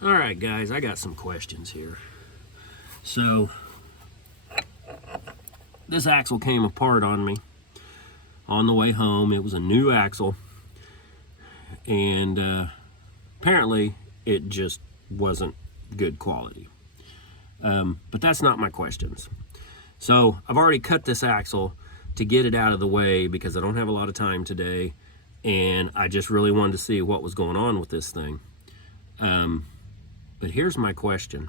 All right, guys, I got some questions here. So, this axle came apart on me on the way home. It was a new axle, and apparently it just wasn't good quality. But that's not my questions. So, I've already cut this axle to get it out of the way because I don't have a lot of time today, and I just really wanted to see what was going on with this thing. But here's my question.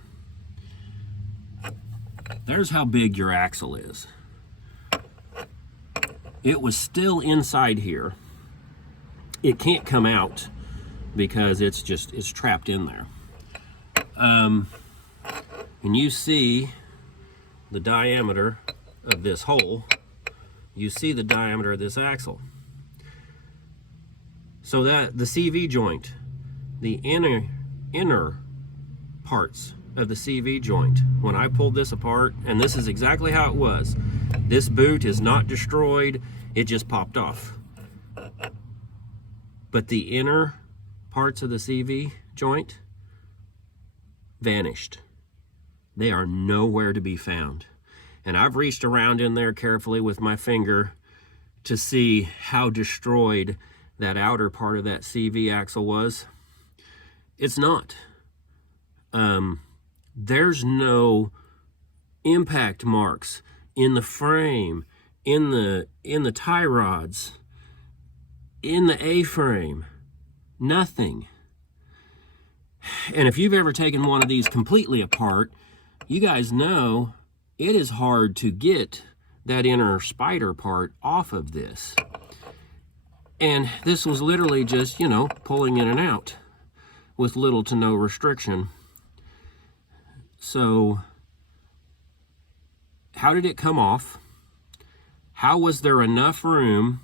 There's how big your axle is. It was still inside here. It can't come out because it's trapped in there. And you see the diameter of this hole. You see the diameter of this axle. So that the CV joint, the inner parts of the CV joint, when I pulled this apart, and this is exactly how it was. This boot is not destroyed, it just popped off. But the inner parts of the CV joint vanished. They are nowhere to be found. And I've reached around in there carefully with my finger to see how destroyed that outer part of that CV axle was. It's not. There's no impact marks in the frame, in the tie rods, in the A-frame, nothing. And if you've ever taken one of these completely apart, you guys know it is hard to get that inner spider part off of this. And this was literally just, pulling in and out with little to no restriction. So, how did it come off? How was there enough room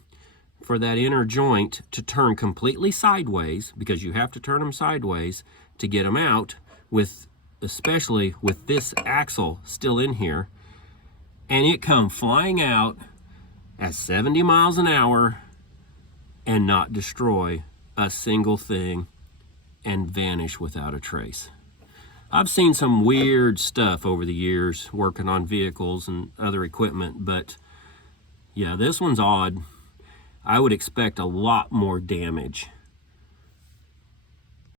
for that inner joint to turn completely sideways, because you have to turn them sideways to get them out, especially with this axle still in here, and it come flying out at 70 miles an hour and not destroy a single thing and vanish without a trace? I've seen some weird stuff over the years working on vehicles and other equipment, but yeah, this one's odd. I would expect a lot more damage